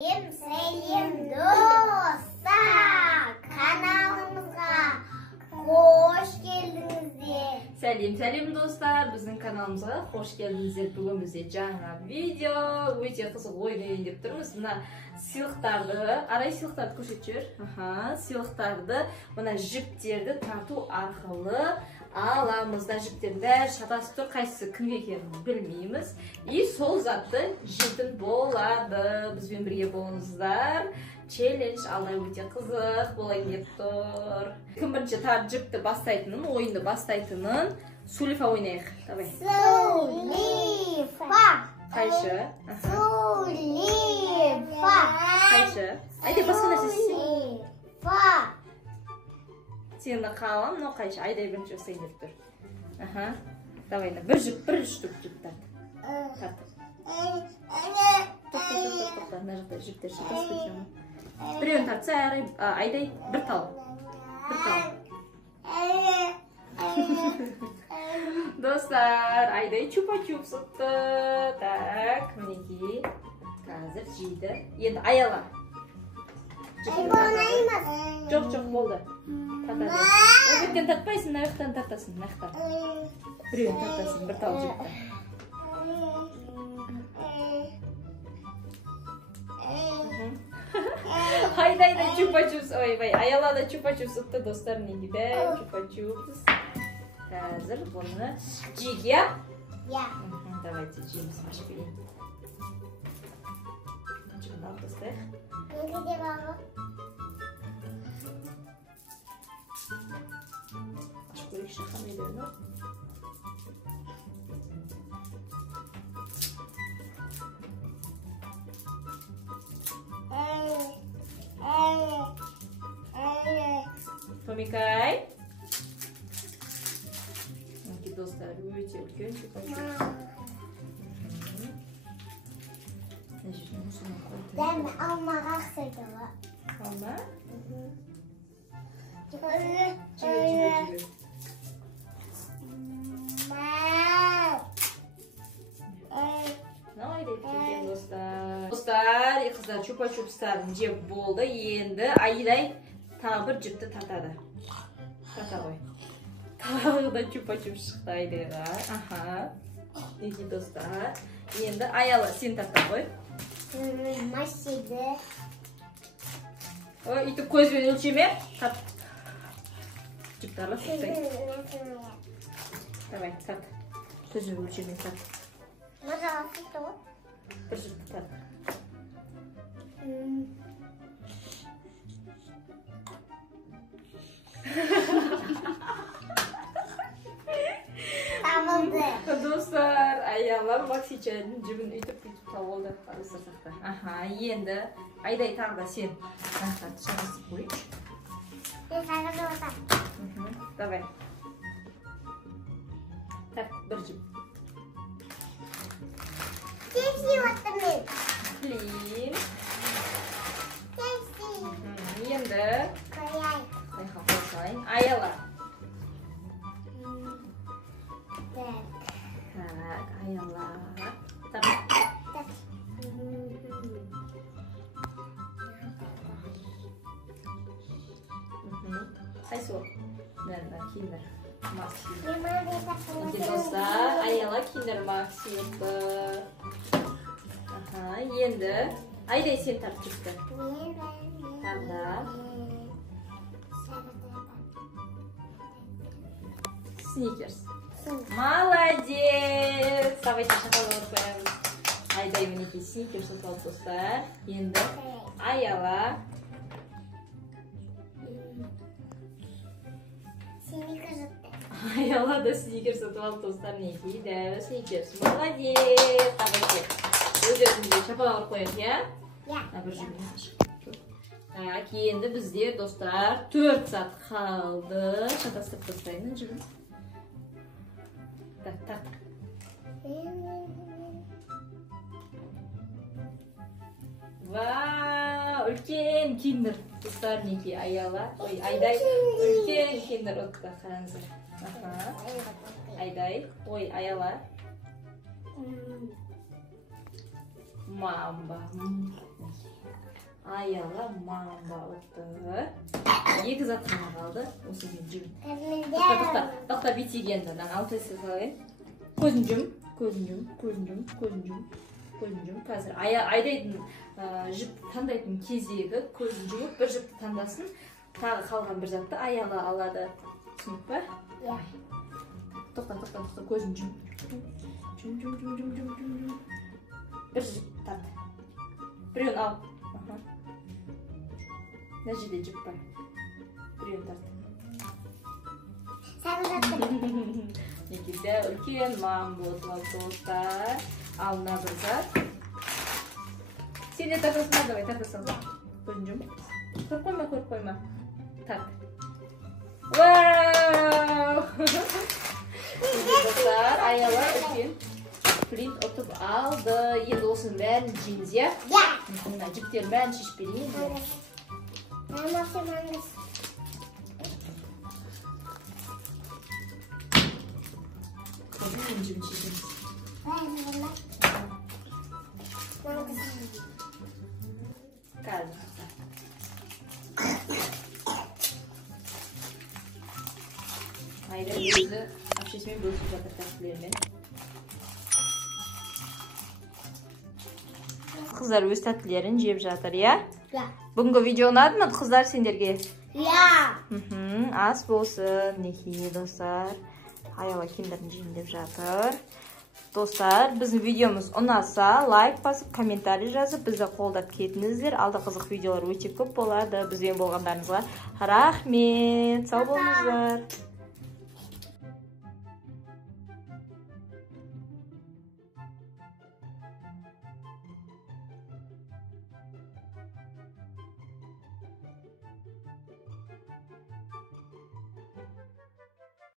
Selim dostlar, kanalımıza hoş geldiniz. Selim dostlar, bizim kanalımıza hoş geldiniz. Bugün bize жаңа video, өте қызық ойын деп тұрмыз. Мына сыйлықтарды, арай сыйлықтарды көрсетіп. Сыйлықтарды, мына жіптерді тарту арқылы аламыз. Да жіптерді шатасып тұр, қайсысы кімге екенін білмейміз. И сол затты жейтін болады. Бізбен бірге болыңыздар. Челлендж алай өте қызық болайын деп тұр. Кім бірінші жіпті бастайтынын, ойынды бастайтынын Сулифа ойнайық. Давай. Сулифа. Қайшы? Сулифа. Қайшы? Айдай басқа нәрсе істейін. Сулифа. Сені қалам, но қайшы? Айдай бірінші осайын деп тұр. Давай, бір штук жіп тарт. Тоқта, мына жақта жіптер шатасып кетемін. Біреуін тартса, айдай бір тал. Достар, айдай чупа-чуп сұқты. Так, мінекей. Қазір жейді. Енді аяла. Жоқ, болды. Татады. Ол беттен тартпайсың, наяқтан тартасың. Біреуін тартасың, бір тал жіпті. Айдайда чупа-чупс, ой, аялада чупа-чупс ұтты, достар, неге бәрі чупа-чупс. Қазір бұны жейік, я? Я. Давайте жейміз, ашып берейін. Қаншығын алып тастайық. Неге де бағы? Ашып көрейікші қамайларыны. Томикай. Мінекей достар, өте үлкен чупа-чупс. Дәм алмаға ұқсайды. Алма? Жібер. Достар, қыздар чупа-чупстарын жеп болды. Енді айдай тағы бір жіпті тартады. Тарта ғой. Тағы да чупа-чупс шықты айдайға. Неге достар. Енді аяла, сен тарта ғой. Масиді. Ой, үйтіп көзбен өлшеме. Тарт. Жіптарлы тұттай. Давай, тарт. Көзбен өлшеме тарт. Мазаға сұқты ғой. Bir жіпті тарт. Табылды. Достар, аялар Максичаның жібін үйтіп табылды. Ысырсақта. Енді айдай тағы да сен. Тартты шағасып қойып. Мен сағызы отам. Давай. Тарт, бір жіп. Кепси оттым мен. Клин. Кепси. Енді Қояй. қайқа қойсайын. Аяла. Так, аяла. Тарт. Қайсы ол? Мәрді, киндер. Макси. Енді достар, аяла киндер Макси ұтты. Енді айдай сен тарт жіпті. Тарда. Сникерс. Молодец! Давайте шақалып қоямыз. Айдай мінекей сникерс ұтты достар. Енді аяла. Аяла да сникерс ұтып алды достар, неге дәу сникерс. Молодец! Давайте өз-өзімізге шапалап қояйық, я? Я. Бір жүрмін. Так, енді бізде достар 4 сат қалды. Шатастырып тастайын жүрмін. Так. Вау, үлкен киндер. Достар, неге аяла. Ой, айдай үлкен киндер ұтты. Қараңыздар. Айдай. Ой, аяла. Мамба. аяғы маңда отты. Екі зат қана қалды. Осы мен жібін. Тоқта битиге енді. Алып тесіз қалайын. Көзін жүм. Қазір айдайтын жіп таңдайтын кезегі көзін жұмып, бір жіпті таңдасын. Тағы қалған бір затты аяғы алады. Түсініп па? Тоқта, көзін жүм. Бір жіп тарт. Біреуін ал. Мына жерде жіп бар. Біреуін тарт. Некеде үлкен маң болып достар. Алына бір зат. Сен де тартасың, давай тартасың. Көзін жүм. Көріп қойма. Так. Вау! Достар, аяла үлкен принт ұтып алды. Енді осының бәрін жейміз, я? Мына жіптерін бәрін шешіп берейін. Көзін жібін шешеміз. Қазір. Айда өзі әпшесімен бөлісіп жатыр тәттілермен. Қыздар өз тәттілерін жеп жатыр, я? Бүгінгі видео ұнады ма, қыздар, сендерге? Ас болсын, неке достар. Аяла кендерін жейін деп жатыр. Достар, біздің видеомыз ұнаса, лайк басып, комментарий жазып, бізді қолдап кетіңіздер. Алда қызық видеолар өте көп болады. Бізбен болғандарыңызға рахмет. Сау болыңыздар.